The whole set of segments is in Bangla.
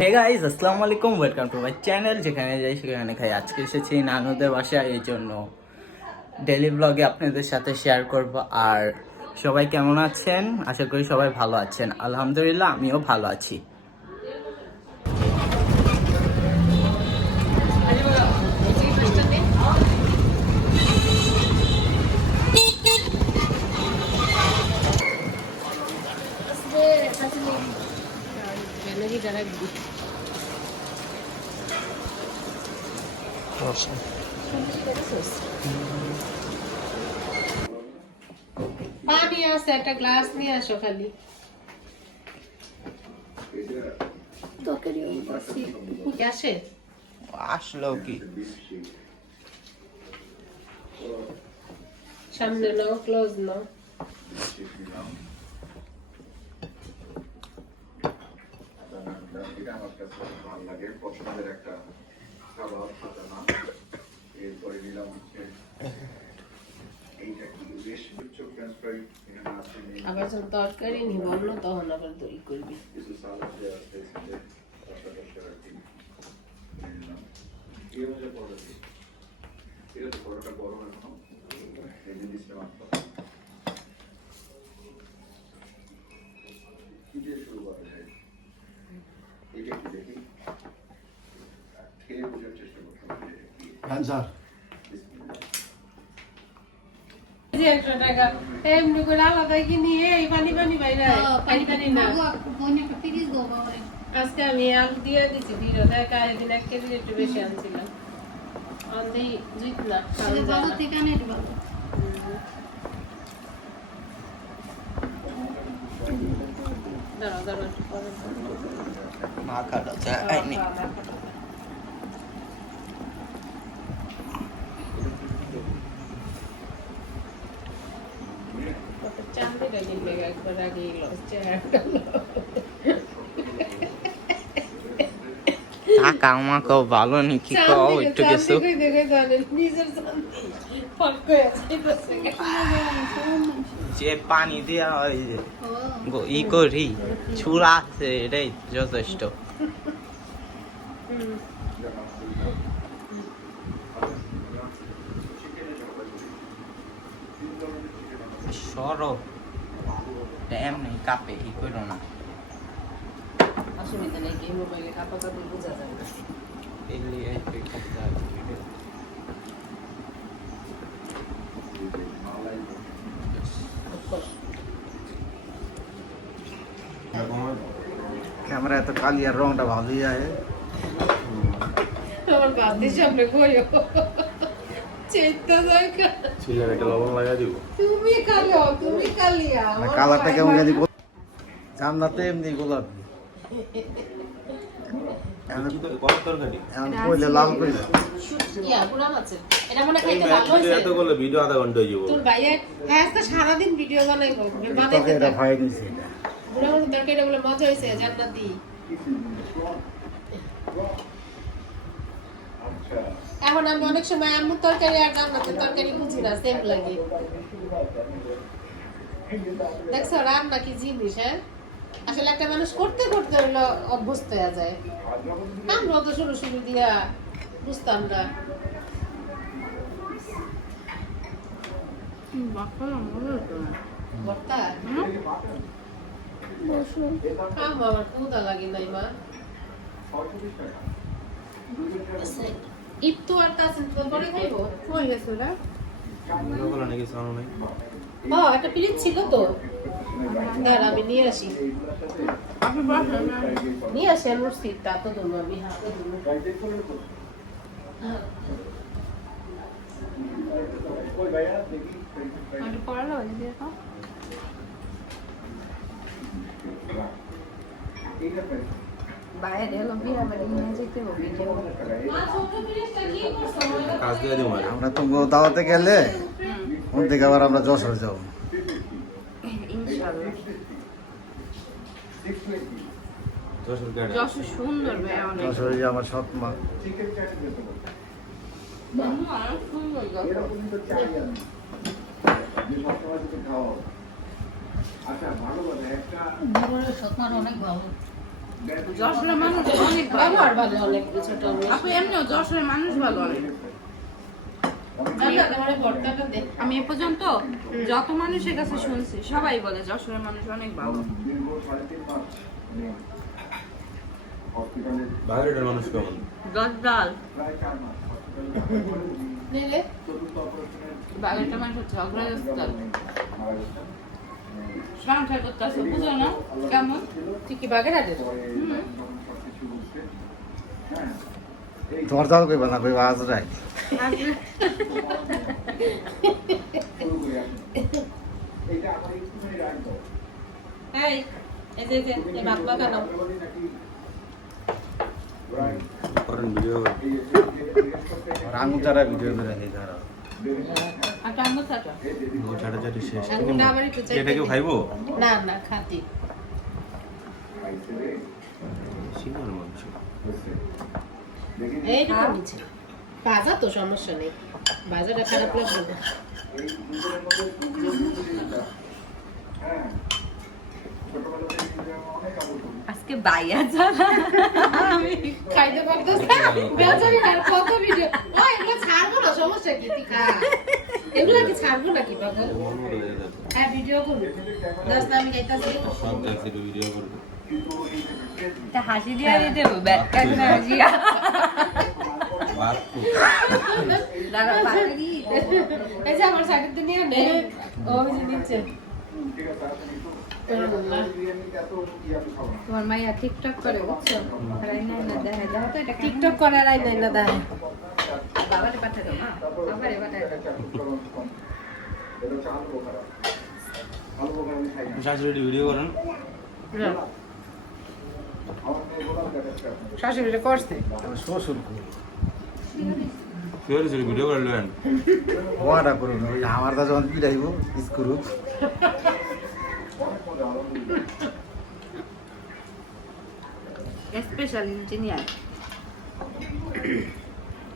হে গাইস, আসসালামু আলাইকুম, ওয়েলকাম টু মাই চ্যানেল। যেখানে যাই সেখানে খাই। আজকে এসেছি নানুদের বাসায়, এই জন্য ডেইলি ব্লগে আপনাদের সাথে শেয়ার করব। আর সবাই কেমন আছেন? আশা করি সবাই ভালো আছেন। আলহামদুলিল্লাহ, আমিও ভালো আছি। পানি আছে, একটা গ্লাস নিয়ে আসো খালি। গ্যাসে আসলো কি? সামনে নাও, ক্লোজ নাও। এটা আমার কাছে ভালো লাগে, পছন্দের একটা খাবার খাতা না। এরপরে নিলাম হচ্ছে এইটা কি বেশ কিছু ফ্রেঞ্চ ফ্রাই এখানে আছে, আবার যখন তরকারি নিব না তখন আবার দই করবি। কিছু সালাদ দেওয়া আছে, রসা আর কি নিলাম। এই হচ্ছে পরোটা, এটা তো পরোটা বড় এখনো এই জিনিসটা মাত্র কি দিয়ে শুরু করা যায়, এটা কি দেখি খেয়ে বোঝার চেষ্টা করতে হবে কি। যে 100 টাকা এমনি করে আলাদা কিনিয়ে এই পানি পানি বাইরে পানি পানি না। আজকে আমি আলু দিয়ে দিচ্ছি ভিড়ো দেখা, একদিন 1 কেজি একটু বেশি আনছিলাম। আনতেই জিত না দাঁড়াও দাঁড়াও একটু পরে মাখাটা চাইনি। চান্দিটা কিনলে একবার আগে টাকা আমাকেও ভালো নি কি কও একটু কিছু। যে পানি দিয়া ওই যে ই করি চুলা আছে, এটাই যথেষ্ট। সরো ড্যাম নেই, কাপে ই করো না। অসুবিধা নেই, গেম মোবাইলে কাপা কাপড় বোঝা যায় না। ক্যামেরা এত কালি আর রংটা ভালোই যায়। আমার বাদি সামনে কইও চেষ্টা দরকার। ছিলেন একটা লবণ লাগাই দিব। তুমি কালিয়া কালারটা কেমন জানি জান্নাতে এমনি গোলাপি, কত তরকারি? এখন কইলে লাল করি না। ইয়া পুরা মাছ এটা মনে খাইতে ভালো হইছে। এত করলে ভিডিও আধা ঘন্টা হয়ে যাবে। তোর ভাইয়া হ্যাঁ আজকে সারা দিন ভিডিও বানাইবো তোকে এটা ভাই নিছে এটা। পুরা মাছ তরকারিটা বলে মজা হইছে জান্নাতি। এখন আমি অনেক সময় আম্মু তরকারি আর জান্নাতের তরকারি বুঝি না, সেম লাগে। দেখছো রান্না কি জিনিস, হ্যাঁ আসলে একটা মানুষ করতে করতে হলো অভ্যস্ত হয়ে যায়। আমরা তো শুরু দিয়া বুঝতাম না। ভর্তা খাবো, আমার ক্ষুধা লাগে নাই মা। ইফতো আর তাসিন তো পরে খাইবো। কই গেছো না? বলা নাকি জানো নাই। একটা প্লেট ছিল তো, দাঁড়া আমি নিয়ে আসি। নিয়ে আসি আমার সিটটা তো দেবো আমি হাতে দেবো। কাজ দিয়ে দিব মানে। আমরা তো দাওয়াতে গেলে ওর থেকে আবার আমরা যশোর যাবো। যশোরে যে আমার সৎ মা। আচ্ছা ভালো কথা একটা সৎমার অনেক ভালো। যশোরের মানুষ অনেক ভালো ব্যবহার ভালো অনেক ছোট আপু এমনিও যশোরের মানুষ ভালো অনেক ভর্তাটা দেখ আমি এ পর্যন্ত যত মানুষের কাছে শুনছি সবাই বলে যশোরের মানুষ অনেক ভালো দীর্ঘ 3.5 মাস হসপিটালে বাইরের মানুষ কেমন? গদ্দাল প্রায় 4 মাস হসপিটালে নিলে চতুর্থ অপারেশনের বাগেরটা মানুষ ঝগড়া গদ্দাল মারা গেছেন। সংসার করতে আসো বুঝো না কেমন তুই কি বাগেরহাটের পরে যখন সবকিছু হচ্ছে, হ্যাঁ, এই তোমার দাও কইবা না কইবা আজ রাই শুরু করে আসেন। এইটা আমার একটুখানি রাগ দাও। এই এই ভাত বাগানো নাকি রাইট করেন ভিডিও এই জিজ্ঞেস করতে আর আঙুল চারা ভিডিও করে নি ধরো আর টাঙ্গো থাকা ছাটাছাটি শেষ আঙুরটা আবার একটু চাইতে এটা কেউ খাইবো? না না খাতি খাইছে রে, সিঙ্গার মাংস বুঝছে? দেখি এইটুকু নিচে বাজা তো সমস্যা নেই বাজারটা খারাপ লাগবে না এই দুজনের মধ্যে দুজনের হ্যাঁ, ছোটবেলা থেকে কিন্তু আমার অনেক আবদ্ধ। আজকে বাইয়া যাবা আমি খাইতে পারতেছ না বেচারি আর কত ভিডিও ও এগুলো ছাড়বো না সমস্যা কি তুই খা এগুলো কি ছাড়বো নাকি পাগল হ্যাঁ ভিডিও করবো দশ না আমি খাইতেছি সব দেখছি ভিডিও করবো এটা হাসি দিয়া দিয়ে দেবো ব্যাট কাট না হাসিয়া দাঁড়া পাগলি এই যে আমার সাইডের দুনিয়া নেই ও ওই যে নিচে ঠিক আছে, আসেন একটু। আল্লাহ। বিরিয়ানিতে এত ইয়ে আমি খাবো না। তোমার মাইয়া টিকটক করে বুঝছো রাই নাই না দেখে দেখো তো এটা ঠিক টিকটক করে রাই নাই না দায় বাবারে পাঠা দাও মা বাবারে পাঠা দাও এটা হচ্ছে আলু বোখারা। আলু বোখারা আমি খাই না। শাশুড়ি ভিডিও করেন? আমার মেয়ে গোলাপ দেখাচ্ছে আপনাকে। শাশুড়িটা করছে শ্বশুর কই কি হয়েছে ভিডিও করলেন? ওয়াটা করুন ওই আমার দা যখন পিড়াইব ইস করুক অনেক মজা, আলহামদুলিল্লাহ। স্পেশাল ইঞ্জিনিয়ার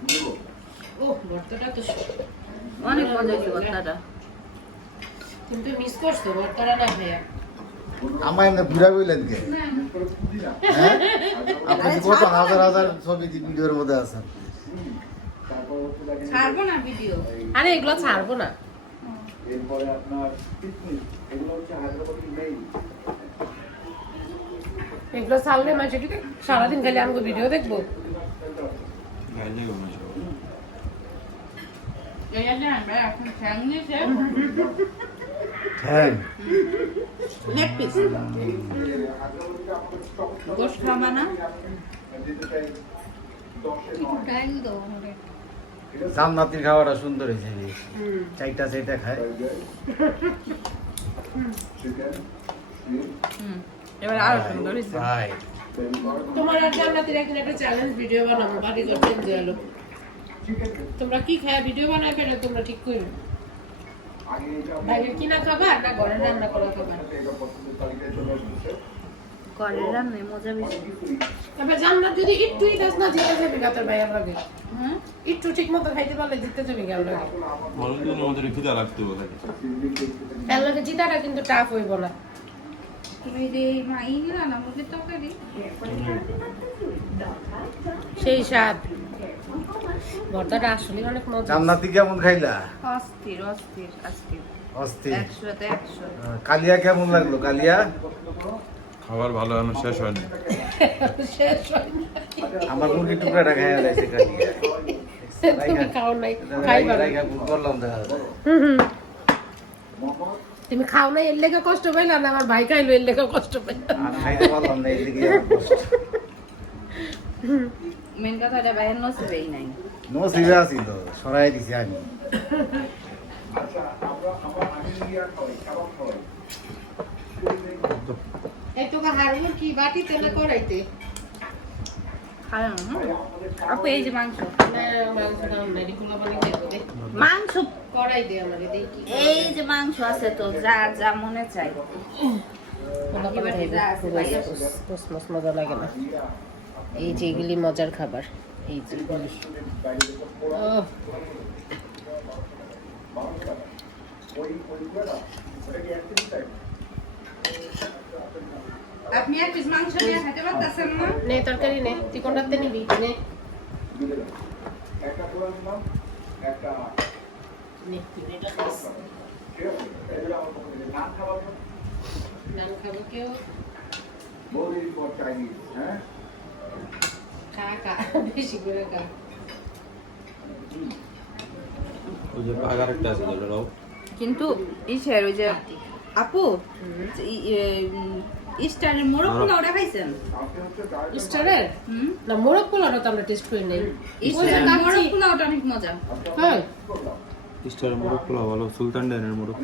নিবো? ও ভর্তাটা তো অনেক মজা কি কথাটা কিন্তু মিস করছো ভর্তাটা না ভাইয়া আমার এমনি বুড়া বললেন কে মিস করে খুঁজি না। হ্যাঁ আপনি কি কত হাজার হাজার ছবি ভিডিওর মধ্যে আছেন তারপর হচ্ছে দেখেন ছাড়বো না ভিডিও আরে এগুলো ছাড়বো না এরপরে আপনার কিসমিস, এগুলো হচ্ছে হায়দ্রাবাদি মেইল। এগুলো ছাড়লে মাঝে কি সারাদিন খালি আমাকে ভিডিও দেখবো গাইলে গো সব এই যে আমরা এখন ঠ্যাং নিয়েছে হ্যাঁ লেগ পিস হায়দ্রাবাদিটা আমাদের স্টক গোশ খাবা না দিতে চাই 10-এ 9। জান্নাতির খাওয়াটা সুন্দর হয়েছে চাইটা চাইটা খায় চিকেন, হুম এবার আরো সুন্দর হয়েছে তাই তোমার আর জান্নাতের একদিন একটা চ্যালেঞ্জ ভিডিও বানাবো বাড়ি করতে এলো তোমরা কি খায় ভিডিও বানায় ফেলে তোমরা ঠিক করো আগে এটা বাইরের কিনা খাবার না ঘরে রান্না করা খাবার এটা পছন্দের তালিকায় চলে আসছে। করে রান্না মজা বেশি তবে জান্নাত যদি একটুই দাস না জিতে যাবে না তোর ভাইয়ার লাগে হুম একটু ঠিক মতো খাইতে পারলে জিতে যাবে কেন লাগে মরুদিনের মধ্যে খিদা লাগতো ওখানে তার লাগে জিতাটা কিন্তু টাফ হইব না তুমি যে মা ইংরা না মুরগির তরকারি সেই স্বাদ ভর্তাটা আসলে অনেক মজা জান্নাতি কেমন খাইলা অস্থির অস্থির আজকে অস্থির 100তে 100 কালিয়া কেমন লাগলো কালিয়া খাবার ভালো এখন শেষ হয়নি শেষ হয় না। আমার মুরগির টুকরাটা খাইয়া লাইছে কালিয়া তুমি খাও নাই খাইবা না। করলাম দেখা যায়। তুমি খাও নাই এর লেগে কষ্ট পাইলা না আমার ভাই খাইলো এর লেগে কষ্ট পাইলা আর খাইতে পারলাম না এদিকে আমার কষ্ট মেন কথা এটা বাইরের নসিবেই নাই নসিবে আছিল সরাই দিছি আমি আচ্ছা, আমরা আগে ইয়া খাওয়াই, কাবাব খাওয়াই। এই তো হারমোন কি বাটিতে না করাইতে খায় না আপু এই যে মাংস না মাংস খাও না রিকুলা বানি খাইবো দে মাংস করাই দে আমারে দেখি এই যে মাংস আছে তো যা যা মনে চাই মস মজা লাগে না এই যে এগুলি মজার খাবার এই যে এগুলি ওহ, আপনি এক পিস মাংস নিয়ে খেতে পারতেছেন না? নে তরকারি নে, তুই কোনটাতে নিবি নে। দিলে দাও। একটা পুরো দিলাম, একটা নে, তুই এটা খাস। ঠিক আছে? এগুলো আমার পক্ষে নান খাবার না। নান খাবো কেউ? বৌদি ফর চাইনিজ, হ্যাঁ? খা খা, বেশি করে খা। ওই যে পাগার একটা আছে ওটাও কিন্তু ইসের ওই যে আপু স্টারের মোরগ পোলাও ওটা খাইছেন? আপনি হচ্ছে ডায়েট স্টারের? হুম, না, মোরগ পোলাওটা তো আমরা টেস্ট করি নাই। স্টারের মোরগ পোলাওটা অনেক মজা। হ্যাঁ, স্টারের মোরগ পোলাও ভালো, সুলতান ডাইনের মোরগ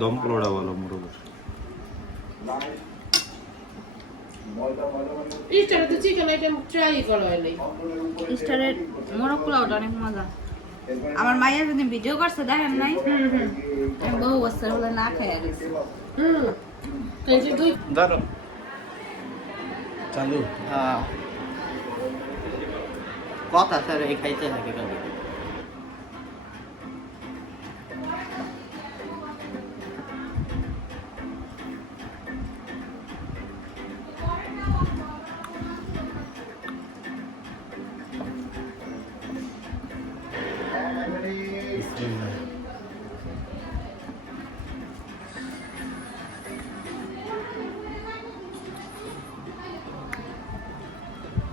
দম পোলাওটা ভালো মোরগের। লাইট ময়দা ময়দা মানে স্টারে তো চিকেন আইটেম ট্রাই করা হয় নাই। অঙ্গনের উপরে স্টারের মোরগ পোলাওটা অনেক মজা। আমার মাইয়া যদি ভিডিও করছে দেখেন নাই? আমি বহু বছর হলো না খাইয়া গেছি। হুম, এই যে দুই ধরো চালু হ্যাঁ কথা স্যার এই খাইতে থাকে কাজে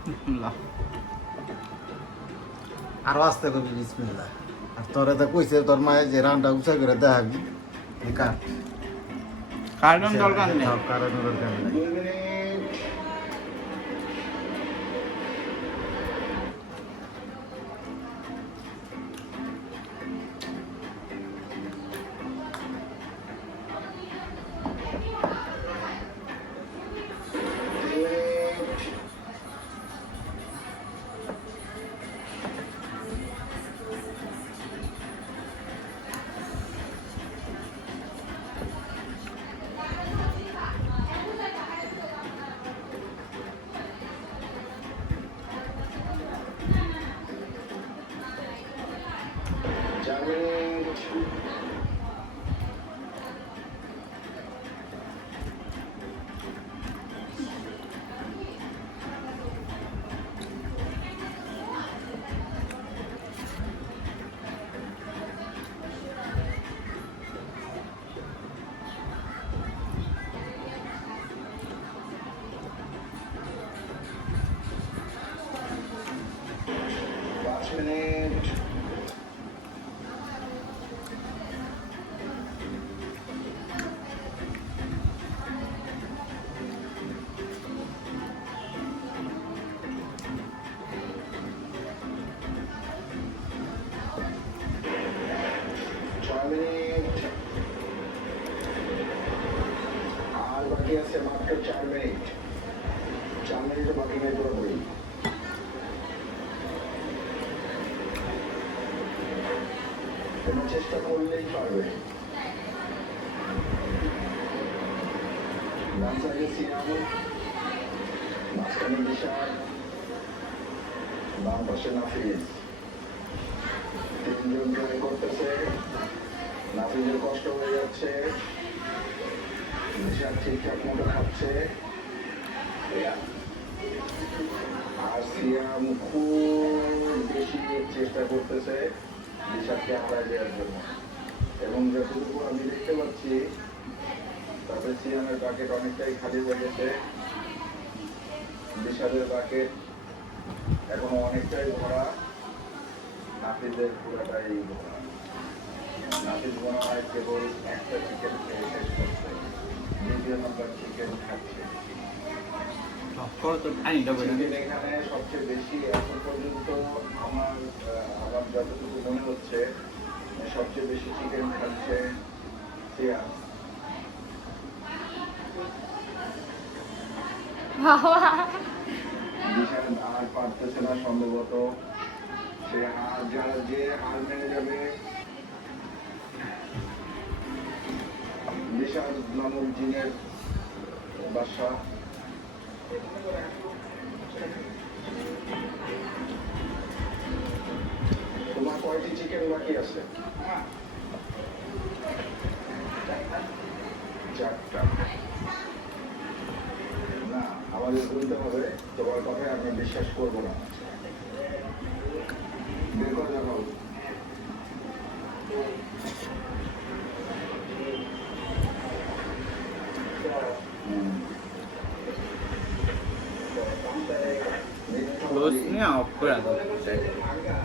বিসমিল্লাহ। আরো আস্তে করবি বিসমিল্লাহ। আর তোরে তো কইছে তোর মায়ে যে রান্না উঁচা করে দেখাবি এই কাঠ কারণ দরকার নেই সব কারণ দরকার নেই। 2 মিনিট আর বাকি আছে মাত্র 4 মিনিট 4 মিনিটে বাকি নেই পুরোপুরি তুমি চেষ্টা করলেই পারবে ডান সাইডে সিয়াম মাঝখানে বিশাল বাম পাশে নাফিজ তিনজন ট্রাই করতেছে নাফিজের কষ্ট হয়ে যাচ্ছে বিশাল ঠিকঠাক মতো খাচ্ছে আর সিয়াম খুব বেশি চেষ্টা করতেছে বিশালকে হারাই দেওয়ার জন্য এবং যতটুকু আমি দেখতে পাচ্ছি তাতে সিয়ামের বাকেট অনেকটাই খালি হয়ে গেছে বিশালের বাকেট এখনো অনেকটাই ভরা নাফিজের পুরাটাই ভরা নাফিজ মনে হয় কেবল একটা চিকেন খেয়ে শেষ করছে দ্বিতীয় নম্বর চিকেন খাচ্ছে তো পানিটা বলে চিকেন এখানে সবচেয়ে বেশি এখন পর্যন্ত আমার যতটুকু মনে হচ্ছে সবচেয়ে বেশি চিকেন খাচ্ছে সিয়াম বিশাল আর পারতেছে না সম্ভবত সে হার যে হার মেনে যাবে বিশাল নামক জিনের বাসা তোমার কয়টি চিকেন বাকি আছে 4টা না আমাদের বলতে হবে তোমার কথায় আমি বিশ্বাস করবো না বের করে দেখাবো ক্লোজ নিয়ে অফ করে দাও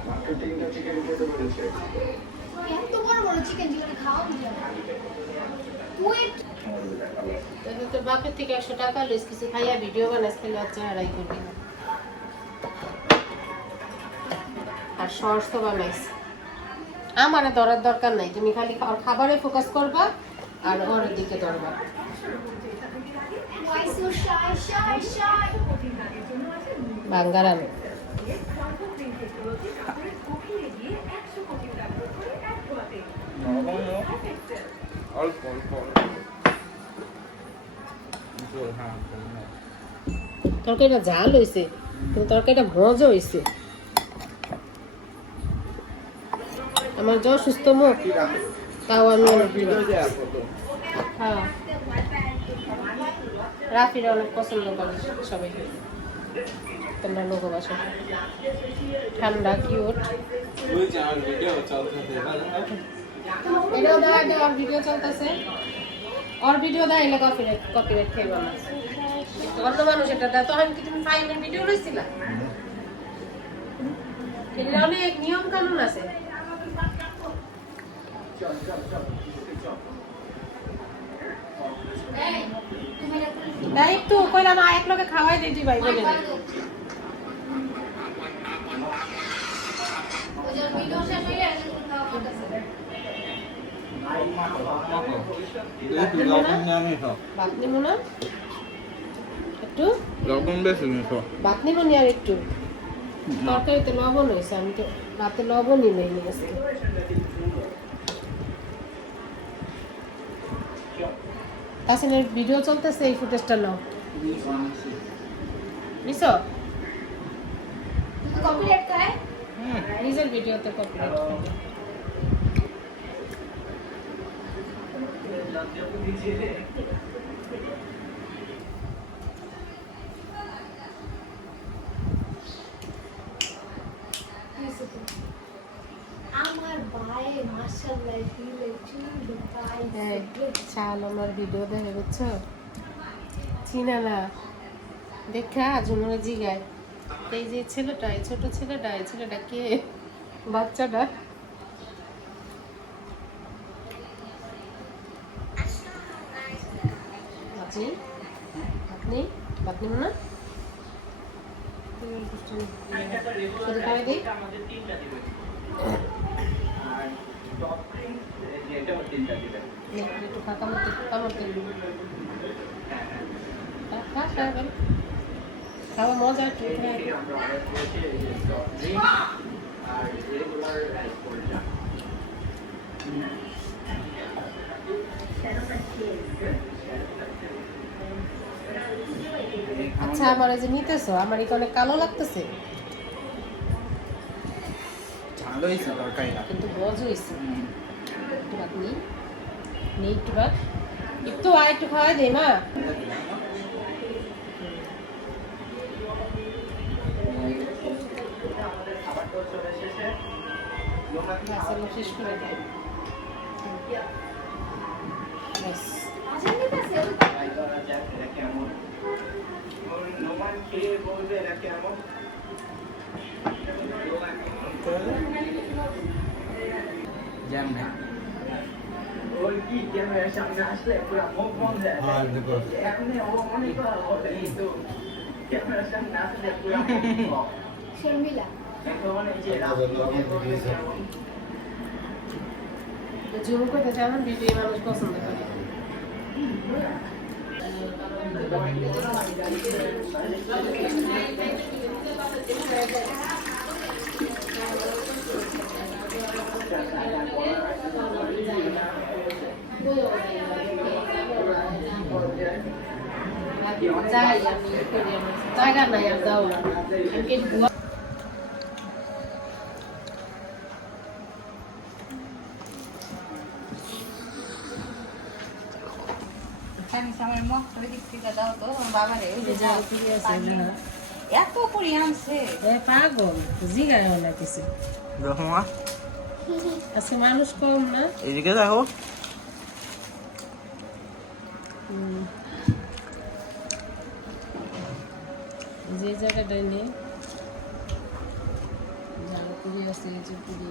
মাত্র 3টা চিকেন খেতে পেরেছে এত বড় বড় চিকেন যেখানে খাওয়া যায় ওয়েট তাহলে তোর বাপের থেকে 100 টাকা লইস কিছু খাইয়া ভিডিও বানাস তাহলে আর চেহারাই করবি না আর শর্টস তো বানাইস আমার ধরার দরকার নাই তুমি খালি খাবারে ফোকাস করবা আর ওর দিকে ধরবা why so shy বাঙ্গারানো অল্প অল্প হ্যাঁ তরকারিটা ঝাল হয়েছে কিন্তু তরকারিটা মজা হয়েছে আমার যা সুস্থ মুখ তাও আমি অনেক হ্যাঁ রাফিরা অনেক পছন্দ করে সবাই তোমরা লোক বাসা ঠান্ডা কিউট এটাও দেয় ওর ভিডিও চলতেছে ওর ভিডিও দেয় এলে কপিরাইট খেয়ে বলা অন্য মানুষ এটা দেয় তখন কি তুমি ফাইমের ভিডিও রয়েছিলা এগুলো অনেক নিয়ম কানুন আছে তাই একটু কইলাম এক লোকে খাওয়াই দিই ভাই বলে ভিডিও শেষ হয়ে গেছে ভাত নিব না একটু লবণ বেশি নিছো ভাত নিব নি আর একটু তরকারিতে লবণ হয়েছে আমি তো রাতে লবণই নেই আজকে তাসিনের ভিডিও চলতেছে এই ফুটেজটা নাও নিছো কপিরাইট খায় নিজের ভিডিওতে কপিরাইট আমার ভাই মাশাআল্লাহ ফিলে চুল পাই চাল আমার ভিডিও দেখে বুঝছো চিনা না দেখা ঝুমুরে জিগায় এই যে ছেলেটা এই ছোট ছেলেটা এই ছেলেটা কে বাচ্চাটা আপনি আপনি আপনি না শুধু খাই দিই একটু কামড়তে কামড়তে খাওয়া মজা একটু আচ্ছা আমার এই যে নিতেছো আমার এখানে কালো লাগতেছে ভালো হয়েছে তরকারিটা কিন্তু বজ হয়েছে একটু ভাত নেই নেই একটু ভাত একটু আর একটু খাওয়াই দে মা শেষ করে দেয় ব্যাস আজকে নিতেছে জানি শর্মিলা জুম করতে চান ভিডিও মানুষ পছন্দ করে যাই আমি জায়গা নাই আর যাও না Kami sama mo, sabi di ঠিকা দাও তো আমার বাবারে ওই যে এই যে আরো পুরি আছে, পানি। না? এত পুরি আনছে এ পাগল, জিগায় না কিছু। রহমা আজকে মানুষ কম না? এদিকে দেখো। যে জায়গাটায় নেই যারা পুরি আছে, এই যে পুরি।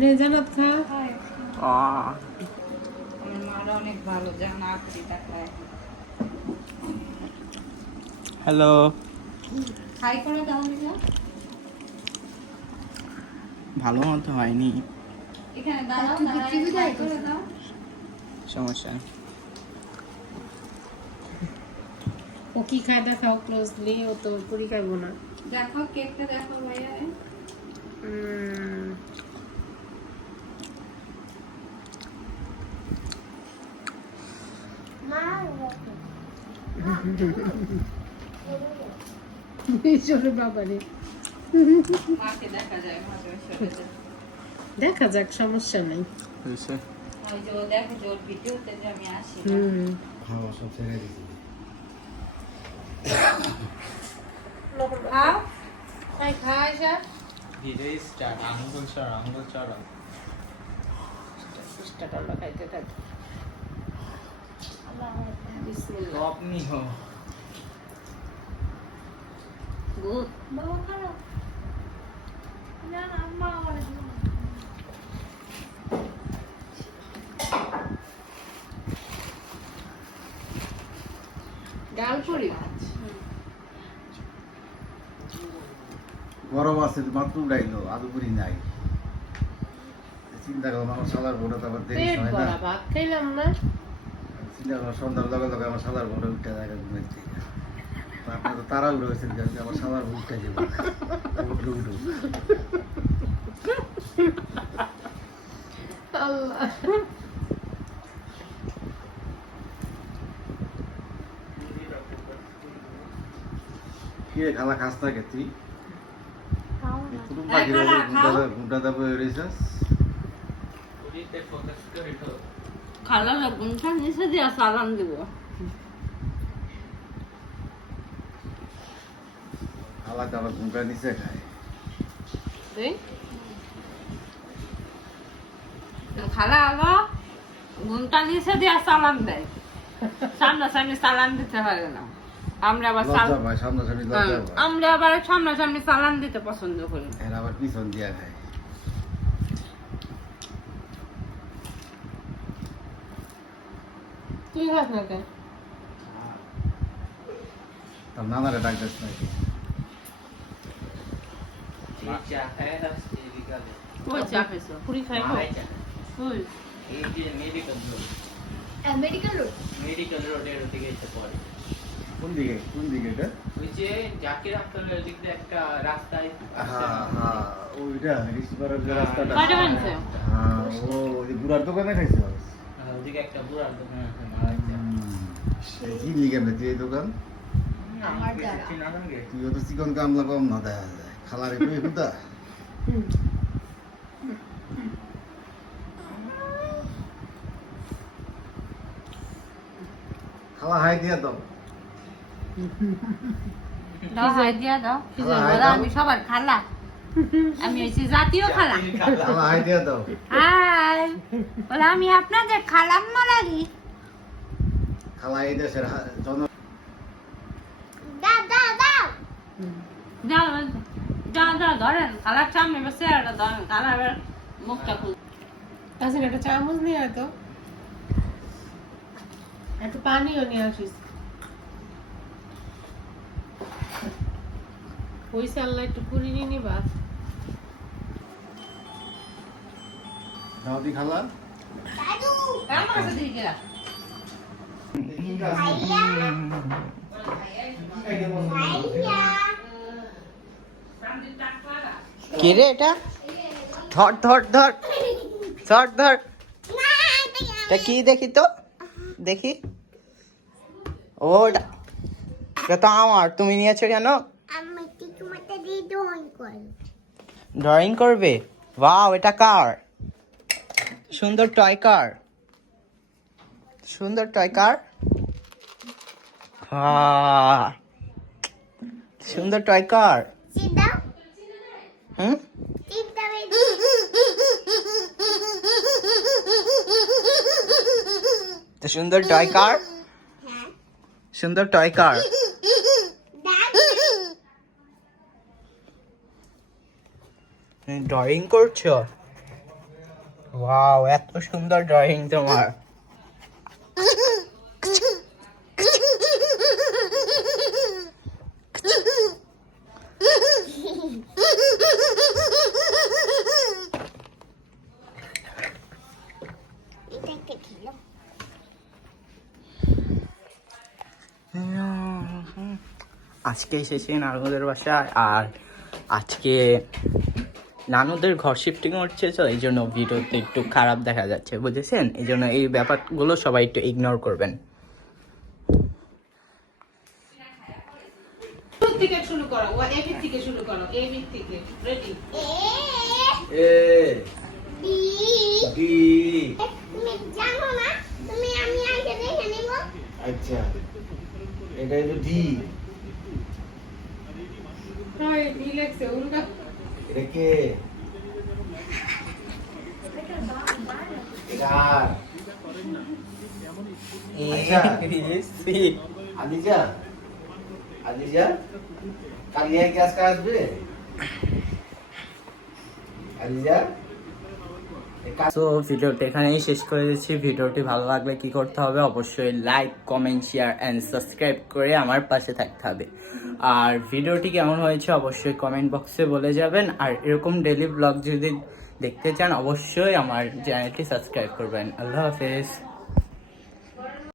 নে জানাত খা। আমার মারা অনেক ভালো জানা পুরি টাকলায় হ্যালো। হাই করে দাও দিদা ভালো মতো হয়নি, এখানে দাঁড়াও দাঁড়াও হাই করে দাও সমস্যা নেই। ও কি খায় দেখাও ক্লোজলি, ও তো পুরি খাইবো না। দেখো কেকটা দেখো ভাইয়া চলো বাবারে, মাকে দেখা যায় মাকে সরে যায় দেখা যাক, সমস্যা নাই। হয়েছে। ওই যে ও দেখে যে ওর ভিডিওতে যে আমি আসি না। খাওয়া সব ছেড়ে দিছি। খাও খাই খাই যা। ধীরে স্টার্ট, আঙ্গুল চড়া, আঙ্গুল চড়া। চেষ্টা করলো খাইতে খাইতে। বিসমিল্লাহ। সব নিও। গুড বাবা খারাপ না না আম্মা আমার ডাল পুরি। গরম আছে মাত্র উড়াইলো, আলু পুরি নাই। চিন্তা করলাম আমার সালার বউটা তো আবার দেরি পেট হয় না। ভরা ভাত খাইলাম না। চিন্তা করলাম সন্ধ্যার লগে লগে আমার সালার বউটা উঠে যায় ঘুমের থেকে। তো আপনার তো তারা উড়ে হয়েছেন যে আমার সালার বউ উঠে যাবে, উঠলো উঠো। আল্লাহ, কি রে খালা খাস না কে তুই? খাও এই না কুটুম পাখি খালা, খাও। ঘুমটা দাবো রয়েছিস। পুরিতে ফোকাস করে তো। খালা গুনটা নিচে দিয়া সালাম দিব খালা আবার ঘুমটা নিচে খায়। তুই খালা আলো গুনটা নিচে দিয়া সালাম দেয় সামনাসামনি সালাম দিতে পারে না আমরা আবার লজ্জা পায়, সামনাসামনি লজ্জা পায়। আমরা আবার সামনাসামনি সালাম দিতে পছন্দ করি এরা আবার পিছন দিয়া খায়। তুই খাস না কেন? তার নানারে ডাকতেছ নাকি? চা খায় আসছে বিকালে। ওই চা খেয়েছো পুরি খাইবো? মারাই চা। ওই এই যে medical road, medical road medical রোডের ওদিকে এসে পড়ে। কোন দিকে এটা? ওই যে জাকির আখতারের দিক দিয়ে একটা রাস্তায় হ্যাঁ হ্যাঁ, ওইটা রিসিভারের যে রাস্তাটা। কয়টা বানছে হ্যাঁ, ও ওই বুড়ার দোকানে খাইছে। ওদিকে একটা বুড়ার দোকান আছে, মারাই চা। চিনলি কেমনে তুই এই দোকান? আমার বেশি দ্বারা। চিনা লাগে। তুইও তো চিকন কামলা কম না দেখা যায়। খালার একটু এগুতা। খালা হাই দিয়া দাও। দাও হাই দিয়া দাও খালা হাই বলো দাও। আমি সবার খালা আমি হচ্ছি জাতীয় খালা খালা হাই দিয়া দাও। হাই বলো আমি আপনাদের খালাম্মা লাগি খালা এই দেশের জন দাও দাও দাও যাও যাও যাও ধরেন খালার সামনে বসে আর ধরেন খালার মুখটা খুল আচ্ছা, একটা চামচ নিয়ে আয় তো, একটু পানিও নিয়ে আসিস। হইছে আল্লাহ, একটু পুরি নিয়ে নিবা। দাও দি খালা। দাদু আমার কাছে দিয়ে গেলা কে রে এটা? ধর ধর ধর ধর ধর। এটা কি দেখি তো, দেখি। ওটা এটা তো আমার, তুমি নিয়েছো কেন? আমি ঠিক মতো দিয়ে ড্রয়িং করি। ড্রয়িং করবে? ওয়াও, এটা কার? সুন্দর টয় কার, সুন্দর টয় কার। সুন্দর টয় কার। হুম, তো সুন্দর টয় কার, সুন্দর টয় কার। ড্রয়িং করছো? ওয়াও, এত সুন্দর ড্রয়িং তোমার। আজকে এসেছি নানুদের বাসায়, আর আজকে নানুদের ঘর শিফটিং হচ্ছে, তো এই জন্য ভিডিওতে একটু খারাপ দেখা যাচ্ছে, বুঝেছেন? এই জন্য এই ব্যাপারগুলো সবাই একটু ইগনোর করবেন। থেকে শুরু করো, ও এ বি থেকে শুরু করো, এ বি থেকে রেডি। A B. আচ্ছা, এটা হলো ডি। হয় বি লেখছে উল্টা। এটা কে? এটা আর। আচ্ছা, আলিজা, আলিজা কালিয়া গ্যাস কা আসবে? আলিজা, তো ভিডিওটা এখানেই শেষ করে দিচ্ছি। ভিডিওটি ভালো লাগলে কি করতে হবে? অবশ্যই like, comment, share and subscribe করে আমার পাশে থাকতে হবে। আর ভিডিওটি কেমন হয়েছে অবশ্যই কমেন্ট বক্সে বলে যাবেন। আর এরকম ডেইলি ব্লগ যদি দেখতে চান অবশ্যই আমার চ্যানেলটি সাবস্ক্রাইব করবেন। আল্লাহ হাফেজ।